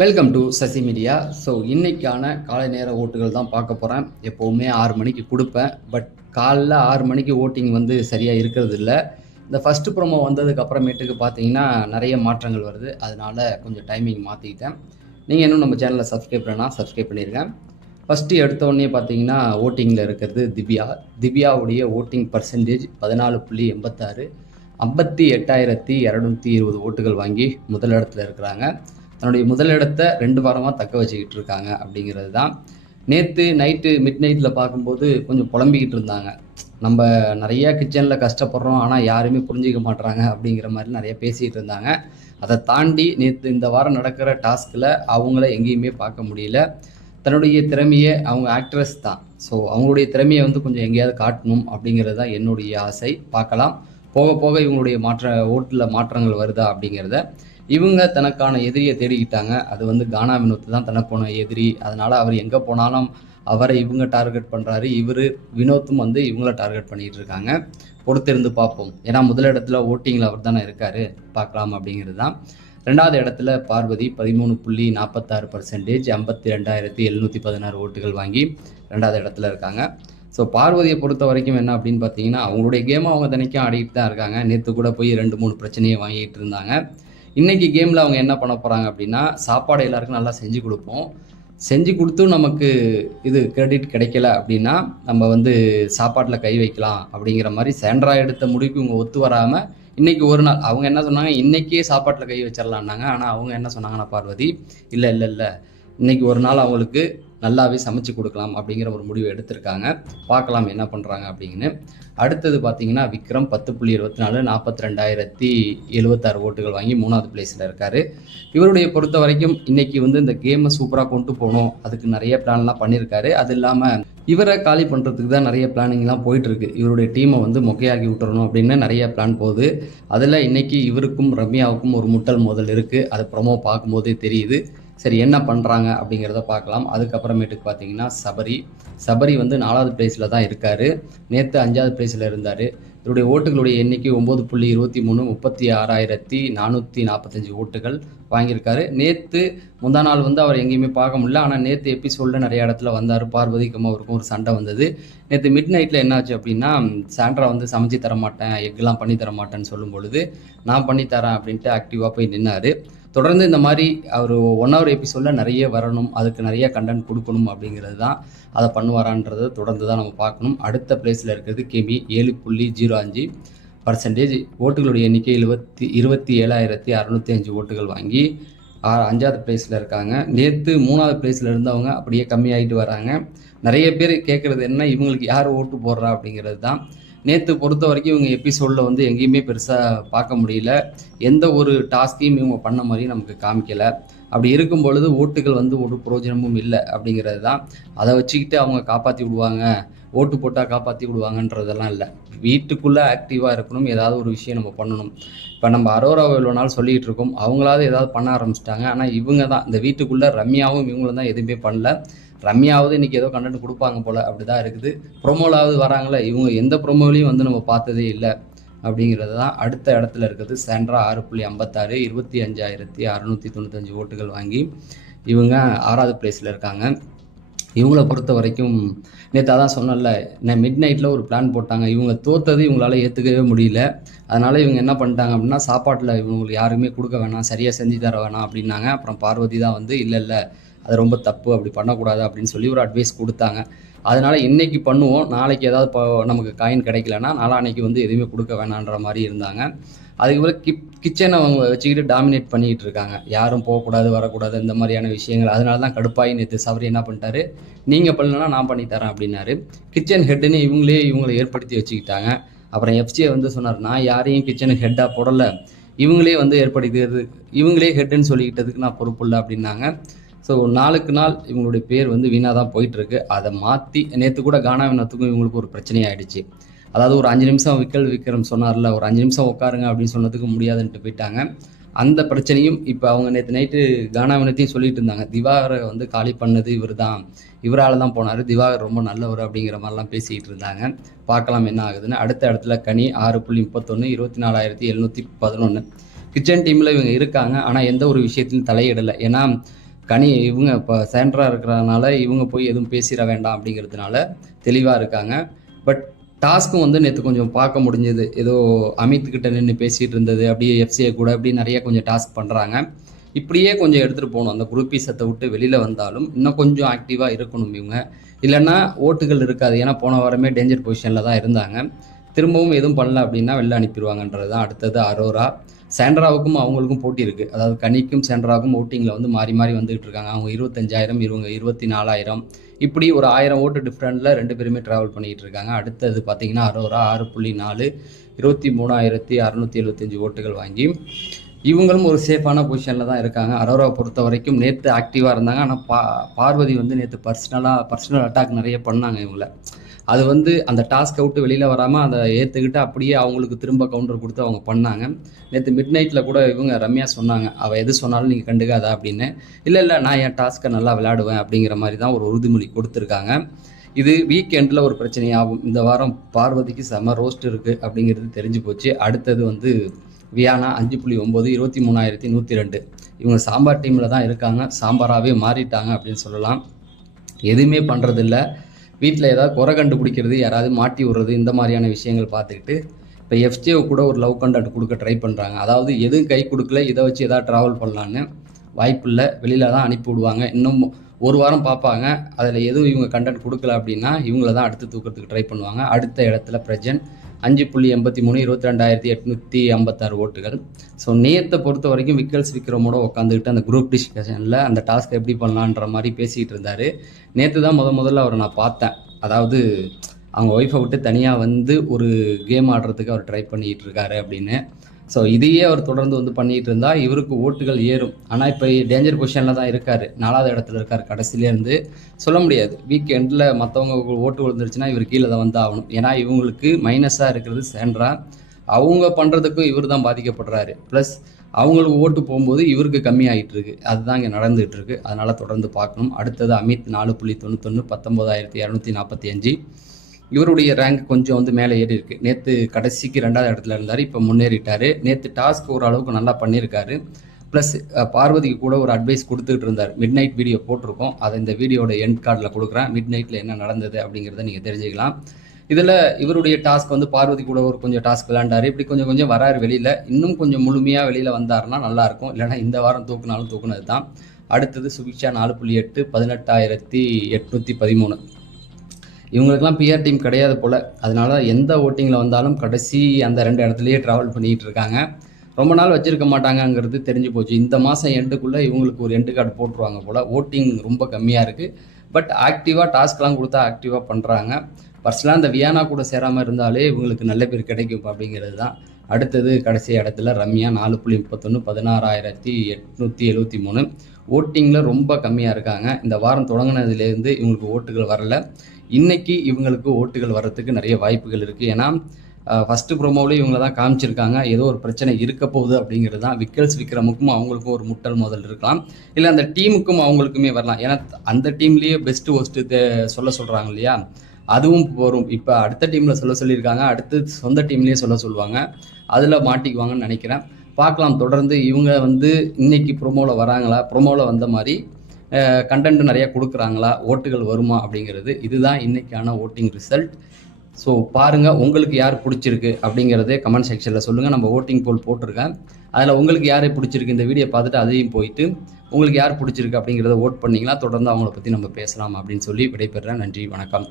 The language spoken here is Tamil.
Welcome to Sasi media so இன்னைக்கான காலை நேர ஓட்டுகள் தான் பார்க்க போகிறேன் எப்போவுமே ஆறு மணிக்கு கொடுப்பேன். பட் காலைல ஆறு மணிக்கு ஓட்டிங் வந்து சரியாக இருக்கிறது இல்லை. இந்த ஃபஸ்ட்டு ப்ரோமோ வந்ததுக்கு அப்புறமேட்டுக்கு பார்த்தீங்கன்னா நிறைய மாற்றங்கள் வருது. அதனால கொஞ்சம் டைமிங் மாற்றிக்கிட்டேன் நீங்கள் இன்னும் நம்ம சேனலை சப்ஸ்கிரைப் பண்ணால் சப்ஸ்கிரைப் பண்ணியிருக்கேன் ஃபஸ்ட்டு எடுத்த உடனே பார்த்தீங்கன்னா ஓட்டிங்கில் இருக்கிறது திவ்யா. திவ்யாவுடைய ஓட்டிங் பர்சன்டேஜ் பதினாலு புள்ளி எண்பத்தாறு. ஐம்பத்தி எட்டாயிரத்தி இரநூத்தி இருபது ஓட்டுகள் வாங்கி முதலிடத்துல இருக்கிறாங்க. தன்னுடைய முதலிடத்தை ரெண்டு வாரமாக தக்க வச்சுக்கிட்டு இருக்காங்க அப்படிங்கிறது தான் நேற்று நைட்டு மிட் நைட்டில் பார்க்கும்போது கொஞ்சம் புலம்பிக்கிட்டு இருந்தாங்க. நம்ம நிறைய கிச்சனில் கஷ்டப்படுறோம் ஆனால் யாருமே புரிஞ்சிக்க மாட்றாங்க அப்படிங்கிற மாதிரி நிறைய பேசிகிட்டு இருந்தாங்க. அதை தாண்டி நேற்று இந்த வாரம் நடக்கிற டாஸ்கில் அவங்கள எங்கேயுமே பார்க்க முடியல. தன்னுடைய திறமையை அவங்க ஆக்ட்ரஸ் தான். ஸோ அவங்களுடைய திறமையை வந்து கொஞ்சம் எங்கேயாவது காட்டணும் அப்படிங்கிறது தான் என்னுடைய ஆசை. பார்க்கலாம். போக போக இவங்களுடைய மாற்ற ஓட்டில் மாற்றங்கள் வருதா அப்படிங்கிறத இவங்க தனக்கான எதிரியை தேடிக்கிட்டாங்க. அது வந்து கானா வினோத் தான் தனக்கான எதிரி. அதனால் அவர் எங்கே போனாலும் அவரை இவங்க டார்கெட் பண்ணுறாரு இவர் வினோத்தும் வந்து இவங்கள டார்கெட் பண்ணிகிட்டு இருக்காங்க. பொறுத்திருந்து பார்ப்போம். ஏன்னா முதலிடத்தில் ஓட்டிங்கில் அவர் தானே இருக்கார். பார்க்கலாம் அப்படிங்கிறது தான். ரெண்டாவது இடத்துல பார்வதி பதிமூணு புள்ளி நாற்பத்தாறு பர்சன்டேஜ் ஐம்பத்தி ரெண்டாயிரத்தி எழுநூற்றி பதினாறு ஓட்டுகள் வாங்கி ரெண்டாவது இடத்துல இருக்காங்க. ஸோ பார்வதியை பொறுத்த வரைக்கும் என்ன அப்படின்னு பார்த்தீங்கன்னா அவங்களுடைய கேமை அவங்க தினைக்கும் ஆடிக்கிட்டு தான் இருக்காங்க. நேற்று கூட போய் ரெண்டு மூணு பிரச்சனையை வாங்கிட்டு இருந்தாங்க. இன்னைக்கு கேமில் அவங்க என்ன பண்ண போகிறாங்க அப்படின்னா சாப்பாடு எல்லாருக்கும் நல்லா செஞ்சு கொடுப்போம். செஞ்சு கொடுத்தும் நமக்கு இது கிரெடிட் கிடைக்கல அப்படின்னா நம்ம வந்து சாப்பாட்டில் கை வைக்கலாம் அப்படிங்கிற மாதிரி சென்ட்ரா எடுத்த முடிவுக்கு இவங்க ஒத்து வராமல் இன்னைக்கு ஒரு நாள் அவங்க என்ன சொன்னாங்க? இன்னைக்கே சாப்பாட்டில் கை வச்சிடலான்னாங்க ஆனால் அவங்க என்ன சொன்னாங்கன்னா பார்வதி இல்லை இல்லை இல்லை. இன்னைக்கு ஒரு நாள் அவங்களுக்கு நல்லாவே சமைச்சு கொடுக்கலாம் அப்படிங்கிற ஒரு முடிவு எடுத்திருக்காங்க. பார்க்கலாம் என்ன பண்ணுறாங்க அப்படின்னு. அடுத்தது பார்த்தீங்கன்னா விக்ரம் பத்து புள்ளி இருபத்தி நாலு நாற்பத்தி ரெண்டாயிரத்தி எழுபத்தாறு ஓட்டுகள் வாங்கி மூணாவது பிளேஸில் இருக்கார். இவருடைய பொறுத்த வரைக்கும் இன்னைக்கு வந்து இந்த கேமை சூப்பராக கொண்டு போகணும். அதுக்கு நிறைய பிளான்லாம் பண்ணியிருக்காரு. அது இல்லாமல் இவரை காலி பண்ணுறதுக்கு தான் நிறைய பிளானிங்லாம் போயிட்டுருக்கு. இவருடைய டீமை வந்து மொக்கையாகி விட்டுறணும் அப்படின்னு நிறைய பிளான் போகுது. அதில் இன்னைக்கு இவருக்கும் ரம்யாவுக்கும் ஒரு முட்டல் மோதல் இருக்குது அதை ப்ரொமோ பார்க்கும்போதே தெரியுது. சரி என்ன பண்ணுறாங்க அப்படிங்கிறத பார்க்கலாம். அதுக்கப்புறமேட்டுக்கு பார்த்தீங்கன்னா சபரி. சபரி வந்து நாலாவது பிளேஸில் தான் இருக்கார். நேற்று அஞ்சாவது பிளேஸில் இருந்தார். இவருடைய ஓட்டுகளுடைய எண்ணிக்கை ஒம்பது புள்ளி இருபத்தி மூணு முப்பத்தி ஆறாயிரத்தி நானூற்றி நாற்பத்தஞ்சு ஓட்டுகள் வாங்கியிருக்காரு. நேற்று முந்தா நாள் வந்து அவர் எங்கேயுமே பார்க்க முடியல. ஆனால் நேற்று எபிசோடில் நிறைய இடத்துல வந்தார். பார்வதிக்கும் அவருக்கும் ஒரு சண்டை வந்தது. நேற்று மிட் நைட்டில் என்னாச்சு அப்படின்னா சாண்ட்ரா வந்து சமைச்சு தர மாட்டேன் எக்லாம் பண்ணி தர மாட்டேன்னு சொல்லும் பொழுது நான் பண்ணி தரேன் அப்படின்ட்டு ஆக்டிவாக போய் நின்னார். தொடர்ந்து இந்த மாதிரி அவர் ஒன் ஹவர் எபிசோடில் நிறைய வரணும் அதுக்கு நிறைய கண்டென்ட் கொடுக்கணும் அப்படிங்கிறது தான் அதை பண்ணுவாரான்றதை தொடர்ந்து தான் நம்ம பார்க்கணும். அடுத்த பிளேஸில் இருக்கிறது கெமி ஏழு புள்ளி ஜீரோ அஞ்சு பர்சன்டேஜ் ஓட்டுகளுடைய எண்ணிக்கை இருபத்தி இருபத்தி ஏழாயிரத்தி அறநூற்றி அஞ்சு ஓட்டுகள் வாங்கி அஞ்சாவது பிளேஸில் இருக்காங்க. நேற்று மூணாவது பிளேஸில் இருந்தவங்க அப்படியே கம்மியாகிட்டு வராங்க. நிறைய பேர் கேட்குறது என்ன இவங்களுக்கு யார் ஓட்டு போடுறா அப்படிங்கிறது தான். நேற்று பொறுத்த வரைக்கும் இவங்க எபிசோடில் வந்து எங்கேயுமே பெருசாக பார்க்க முடியல. எந்த ஒரு டாஸ்கையும் இவங்க பண்ண மாதிரியும் நமக்கு காமிக்கலை. அப்படி இருக்கும் பொழுது ஓட்டுகள் வந்து ஒரு பிரயோஜனமும் இல்லை அப்படிங்கிறது தான். அதை வச்சுக்கிட்டு அவங்க காப்பாற்றி விடுவாங்க. ஓட்டு போட்டால் காப்பாற்றி விடுவாங்கன்றதெல்லாம் இல்லை. வீட்டுக்குள்ளே ஆக்டிவாக இருக்கணும். ஏதாவது ஒரு விஷயம் நம்ம பண்ணணும். இப்போ நம்ம அரோராவை இவ்வளோ நாள் சொல்லிகிட்டு இருக்கோம். அவங்களாவது ஏதாவது பண்ண ஆரம்பிச்சிட்டாங்க. ஆனால் இவங்க தான். இந்த வீட்டுக்குள்ளே ரம்யாவும் இவங்களும் தான் எதுவுமே பண்ணல. ரம்யாவது இன்னைக்கு ஏதோ கண்டென்ட் கொடுப்பாங்க போல் அப்படி தான் இருக்குது. ப்ரொமோலாவது வராங்களே இவங்க எந்த ப்ரொமோலையும் வந்து நம்ம பார்த்ததே இல்லை அப்படிங்கிறது தான் அடுத்த இடத்துல இருக்குது. சென்ட்ரா ஆறு புள்ளி ஐம்பத்தாறு இருபத்தி அஞ்சாயிரத்தி அறுநூற்றி தொண்ணூத்தஞ்சு ஓட்டுகள் வாங்கி இவங்க ஆறாவது பிளேஸில் இருக்காங்க. இவங்கள பொறுத்த வரைக்கும் நேற்று அதான் சொன்னல நான் மிட் நைட்டில் ஒரு பிளான் போட்டாங்க. இவங்க தோத்தது இவங்களால ஏற்றுக்கவே முடியல. அதனால் இவங்க என்ன பண்ணிட்டாங்க அப்படின்னா சாப்பாட்டில் இவங்களுக்கு யாருமே கொடுக்க வேணாம் சரியாக செஞ்சு தர வேணாம் அப்படின்னாங்க. அப்புறம் பார்வதி தான் வந்து இல்லை இல்லை அது ரொம்ப தப்பு அப்படி பண்ணக்கூடாது அப்படின்னு சொல்லி ஒரு அட்வைஸ் கொடுத்தாங்க. அதனால இன்னைக்கு பண்ணுவோம். நாளைக்கு ஏதாவது இப்போ நமக்கு காயின் கிடைக்கலன்னா நாளான்னைக்கு வந்து எதுவுமே கொடுக்க வேணான்ற மாதிரி இருந்தாங்க. அதுக்கப்புறம் கிப் கிச்சனை அவங்க வச்சுக்கிட்டு டாமினேட் பண்ணிக்கிட்டு இருக்காங்க. யாரும் போகக்கூடாது வரக்கூடாது இந்த மாதிரியான விஷயங்கள். அதனால தான் கடுப்பாகி நேற்று சவரி என்ன பண்ணிட்டாரு? நீங்கள் பண்ணலன்னா நான் பண்ணித்தரேன் அப்படின்னாரு. கிச்சன் ஹெட்டுன்னு இவங்களே இவங்களை ஏற்படுத்தி வச்சுக்கிட்டாங்க. அப்புறம் எஃப்சியை வந்து சொன்னார் நான் யாரையும் கிச்சனுக்கு ஹெட்டாக போடலை. இவங்களே வந்து ஏற்படுத்தியது இவங்களே ஹெட்டுன்னு சொல்லிக்கிட்டதுக்கு நான் பொறுப்பு இல்லை அப்படின்னாங்க. ஸோ நாளுக்கு நாள் இவங்களுடைய பேர் வந்து வீணாக தான் போயிட்டுருக்கு அதை மாற்றி நேற்று கூட கானா வினத்துக்கும் இவங்களுக்கு ஒரு பிரச்சனையாயிடுச்சு. அதாவது ஒரு அஞ்சு நிமிஷம் விக்கல் விக்ரம் சொன்னார்ல ஒரு அஞ்சு நிமிஷம் உட்காருங்க அப்படின்னு சொன்னதுக்கு முடியாதுன்ட்டு போயிட்டாங்க. அந்த பிரச்சனையும் இப்போ அவங்க நேற்று நைட்டு கானாவினத்தையும் சொல்லிட்டு இருந்தாங்க. திவாகரை வந்து காலி பண்ணது இவர் தான் இவரால் தான் போனார். திவாகர் ரொம்ப நல்லவர் அப்படிங்கிற மாதிரிலாம் பேசிக்கிட்டு இருந்தாங்க. பார்க்கலாம் என்ன ஆகுதுன்னு. அடுத்த இடத்துல கனி ஆறு புள்ளி முப்பத்தொன்று இருபத்தி நாலாயிரத்தி எழுநூற்றி பதினொன்று கிச்சன் டீமில் இவங்க இருக்காங்க. ஆனால் எந்த ஒரு விஷயத்திலும் தலையிடலை. ஏன்னா கனி இவங்க இப்போ சேண்ட்ரா இருக்கிறதுனால இவங்க போய் எதுவும் பேசிட வேண்டாம் அப்படிங்கிறதுனால தெளிவாக இருக்காங்க. பட் டாஸ்க்கும் வந்து நேற்று கொஞ்சம் பார்க்க முடிஞ்சது. ஏதோ அமித் கிட்ட நின்று பேசிகிட்டு இருந்தது. அப்படியே எஃப்சிஏ கூட அப்படி நிறைய கொஞ்சம் டாஸ்க் பண்ணுறாங்க இப்படியே கொஞ்சம் எடுத்துகிட்டு போகணும். அந்த குரூப்பீசத்தை விட்டு வெளியில் வந்தாலும் இன்னும் கொஞ்சம் ஆக்டிவாக இருக்கணும் இவங்க. இல்லைன்னா ஓட்டுகள் இருக்காது. ஏன்னா போன வாரமே டேஞ்சர் பொசிஷனில் தான் இருந்தாங்க. திரும்பவும் எதுவும் பண்ணல அப்படின்னா வெளில அனுப்பிடுவாங்கன்றது தான் அடுத்தது அரோரா. சேண்ட்ராவுக்கும் அவங்களுக்கும் போட்டி இருக்குது அதாவது கனிக்கும் சேண்ட்ராவுக்கும் ஓட்டிங்கில் வந்து மாறி மாறி வந்துகிட்டு இருக்காங்க. அவங்க இருபத்தஞ்சாயிரம் இவங்க இருபத்தி நாலாயிரம் இப்படி ஒரு ஆயிரம் ஓட்டு டிஃப்ரெண்டில் ரெண்டு பேருமே ட்ராவல் பண்ணிகிட்டு இருக்காங்க. அடுத்தது பார்த்தீங்கன்னா அரோரா ஆறு புள்ளி நாலு இருபத்தி மூணாயிரத்தி அறநூற்றி எழுபத்தஞ்சி ஓட்டுகள் வாங்கி இவங்களும் ஒரு சேஃபான பொசிஷனில் தான் இருக்காங்க. அரோராவை பொறுத்த வரைக்கும் நேற்று ஆக்டிவாக இருந்தாங்க. ஆனால் பா பார்வதி வந்து நேற்று பர்சனலாக பர்சனல் அட்டாக் நிறைய பண்ணாங்க இவங்கள. அது வந்து அந்த டாஸ்க் விட்டு வெளியில் வராமல் அதை ஏற்றுக்கிட்டு அப்படியே அவங்களுக்கு திரும்ப கவுண்டர் கொடுத்து அவங்க பண்ணாங்க. நேற்று மிட் நைட்டில் கூட இவங்க ரம்யா சொன்னாங்க. அவள் எது சொன்னாலும் நீங்கள் கண்டுக்காதா அப்படின்னு. இல்லை இல்லை நான் என் டாஸ்க்கை நல்லா விளையாடுவேன் அப்படிங்கிற மாதிரி தான் ஒரு உறுதிமொழி கொடுத்துருக்காங்க. இது வீக்கெண்டில் ஒரு பிரச்சனையாகும். இந்த வாரம் பார்வதிக்கு செம ரோஸ்ட் இருக்குது அப்படிங்கிறது தெரிஞ்சு போச்சு. அடுத்தது வந்து வியானா அஞ்சு புள்ளி ஒம்பது இருபத்தி மூணாயிரத்தி நூற்றி ரெண்டு. இவங்க சாம்பார் டீமில் தான் இருக்காங்க. சாம்பாராகவே மாறிட்டாங்க அப்படின்னு சொல்லலாம். எதுவுமே பண்ணுறதில்ல வீட்டில் ஏதாவது குறை கண்டுபிடிக்கிறது யாராவது மாட்டி விடுறது இந்த மாதிரியான விஷயங்கள் பார்த்துக்கிட்டு இப்போ எஃப்ஜேவை கூட ஒரு லவ் கண்டக்ட் கொடுக்க ட்ரை பண்ணுறாங்க அதாவது எதுவும் கை கொடுக்கல இதை வச்சு எதாவது ட்ராவல் பண்ணலான்னு வாய்ப்பு இல்லை. வெளியில் தான் அனுப்பி விடுவாங்க. இன்னும் ஒரு வாரம் பார்ப்பாங்க. அதில் எதுவும் இவங்க கண்டென்ட் கொடுக்கல அப்படின்னா இவங்கள தான் அடுத்து தூக்கிறதுக்கு ட்ரை பண்ணுவாங்க. அடுத்த இடத்துல பிரஜன் அஞ்சு புள்ளி எண்பத்தி மூணு இருபத்தி ரெண்டாயிரத்தி எட்நூற்றி ஐம்பத்தாறு ஓட்டுகள். ஸோ நேத்தை பொறுத்த வரைக்கும் விக்கல்ஸ் விக்ரமோட உட்காந்துக்கிட்டு அந்த குரூப் டிஸ்கஷனில் அந்த டாஸ்க் எப்படி பண்ணலான்ற மாதிரி பேசிகிட்டு இருந்தார். நேற்று தான் முத முதல்ல அவரை நான் பார்த்தேன். அதாவது அவங்க ஒய்ஃபை விட்டு தனியாக வந்து ஒரு கேம் ஆடுறதுக்கு அவர் ட்ரை பண்ணிகிட்டு இருக்காரு அப்படின்னு. ஸோ இதையே அவர் தொடர்ந்து வந்து பண்ணிட்டு இருந்தால் இவருக்கு ஓட்டுகள் ஏறும். ஆனால் இப்போ டேஞ்சர் பொசிஷனில் தான் இருக்கார். நாலாவது இடத்துல இருக்கார் கடைசிலேருந்து சொல்ல முடியாது. வீக் எண்டில் மற்றவங்க ஓட்டு விழுந்துருச்சுன்னா இவர் கீழே தான் வந்து ஆகணும். ஏன்னா இவங்களுக்கு மைனஸாக இருக்கிறது சேன்றா அவங்க பண்ணுறதுக்கும் இவர் தான் பாதிக்கப்படுறாரு. ப்ளஸ் அவங்களுக்கு ஓட்டு போகும்போது இவருக்கு கம்மியாகிட்டு இருக்கு. அதுதான் இங்கே நடந்துகிட்டு இருக்கு. அதனால் தொடர்ந்து பார்க்கணும். அடுத்தது அமித் நாலு புள்ளி தொண்ணூத்தொன்று பத்தொம்போதாயிரத்தி இரநூத்தி நாற்பத்தி அஞ்சு. இவருடைய ரேங்க் கொஞ்சம் வந்து மேலே ஏறி இருக்கு. நேற்று கடைசிக்கு ரெண்டாவது இடத்துல இருந்தார் இப்போ முன்னேறிட்டார். நேற்று டாஸ்க் ஓரளவுக்கு நல்லா பண்ணியிருக்காரு. ப்ளஸ் பார்வதிக்கு கூட ஒரு அட்வைஸ் கொடுத்துக்கிட்டு இருந்தார். மிட் நைட் வீடியோ போட்டிருக்கோம். அதை இந்த வீடியோட எண்ட் கார்டில் கொடுக்குறேன். மிட் நைட்டில் என்ன நடந்தது அப்படிங்கிறத நீங்கள் தெரிஞ்சுக்கலாம். இதில் இவருடைய டாஸ்க் வந்து பார்வதி கூட ஒரு கொஞ்சம் டாஸ்க் விளையாண்டாரு. இப்படி கொஞ்சம் கொஞ்சம் வராரு வெளியில். இன்னும் கொஞ்சம் முழுமையாக வெளியில் வந்தாருன்னா நல்லாயிருக்கும் இல்லைனா இந்த வாரம் தூக்குனாலும் தூக்குனது தான் அடுத்தது சுபிக்ஷா நாலு புள்ளி எட்டு பதினெட்டாயிரத்தி எட்நூற்றி பதிமூணு. இவங்களுக்கெல்லாம் பிஆர் டீம் கிடையாது போல். அதனால எந்த ஓட்டிங்கில் வந்தாலும் கடைசி அந்த ரெண்டு இடத்துலையே ட்ராவல் பண்ணிகிட்டு இருக்காங்க. ரொம்ப நாள் வச்சுருக்க மாட்டாங்கங்கிறது தெரிஞ்சு போச்சு. இந்த மாதம் எண்டுக்குள்ளே இவங்களுக்கு ஒரு எண்டு கார்டு போட்டுருவாங்க போல். ஓட்டிங் ரொம்ப கம்மியாக இருக்குது பட் ஆக்டிவாக டாஸ்க்லாம் கொடுத்தா ஆக்டிவாக பண்ணுறாங்க பர்சனலாக அந்த வியானா கூட சேராமல் இருந்தாலே இவங்களுக்கு நல்ல பேர் கிடைக்கும் அப்படிங்கிறது தான். அடுத்தது கடைசி இடத்துல ரம்யா நாலு புள்ளி முப்பத்தொன்று பதினாறாயிரத்தி எட்நூற்றி எழுபத்தி மூணு. ஓட்டிங்கில் ரொம்ப கம்மியாக இருக்காங்க. இந்த வாரம் தொடங்கினதுலேருந்து இவங்களுக்கு ஓட்டுகள் வரல. இன்னைக்கு இவங்களுக்கு ஓட்டுகள் வர்றதுக்கு நிறைய வாய்ப்புகள் இருக்குது ஏன்னா ஃபஸ்ட்டு ப்ரோமோவில் இவங்கள தான் காமிச்சிருக்காங்க. ஏதோ ஒரு பிரச்சனை இருக்க போகுது அப்படிங்கிறது தான் விக்கல்ஸ் விக்ரமுக்கும் அவங்களுக்கும் ஒரு முட்டல் முதல் இருக்கலாம். இல்லை அந்த டீமுக்கும் அவங்களுக்குமே வரலாம். ஏன்னா அந்த டீம்லேயே பெஸ்ட்டு ஒஸ்ட்டு சொல்ல சொல்கிறாங்க இல்லையா? அதுவும் வரும் இப்போ அடுத்த டீமில் சொல்ல சொல்லியிருக்காங்க. அடுத்து சொந்த டீம்லேயே சொல்ல சொல்லுவாங்க. அதில் மாட்டிக்குவாங்கன்னு நினைக்கிறேன். பார்க்கலாம். தொடர்ந்து இவங்க வந்து இன்னைக்கு ப்ரொமோவில் வராங்களா? ப்ரொமோவில் வந்த மாதிரி கண்டென்ட் நிறையா கொடுக்குறாங்களா? ஓட்டுகள் வருமா அப்படிங்கிறது இதுதான் இன்றைக்கான ஓட்டிங் ரிசல்ட் ஸோ பாருங்கள் உங்களுக்கு யார் பிடிச்சிருக்கு அப்படிங்கிறதே கமெண்ட் செக்ஷனில் சொல்லுங்கள் நம்ம ஓட்டிங் போல் போட்டிருக்கேன். அதில் உங்களுக்கு யாரை பிடிச்சிருக்கு இந்த வீடியோ பார்த்துட்டு அதையும் போயிட்டு உங்களுக்கு யார் பிடிச்சிருக்கு அப்படிங்கிறத ஓட் பண்ணிங்களா தொடர்ந்து அவங்கள பற்றி நம்ம பேசலாம் அப்படின்னு சொல்லி விடைபெறேன். நன்றி வணக்கம்.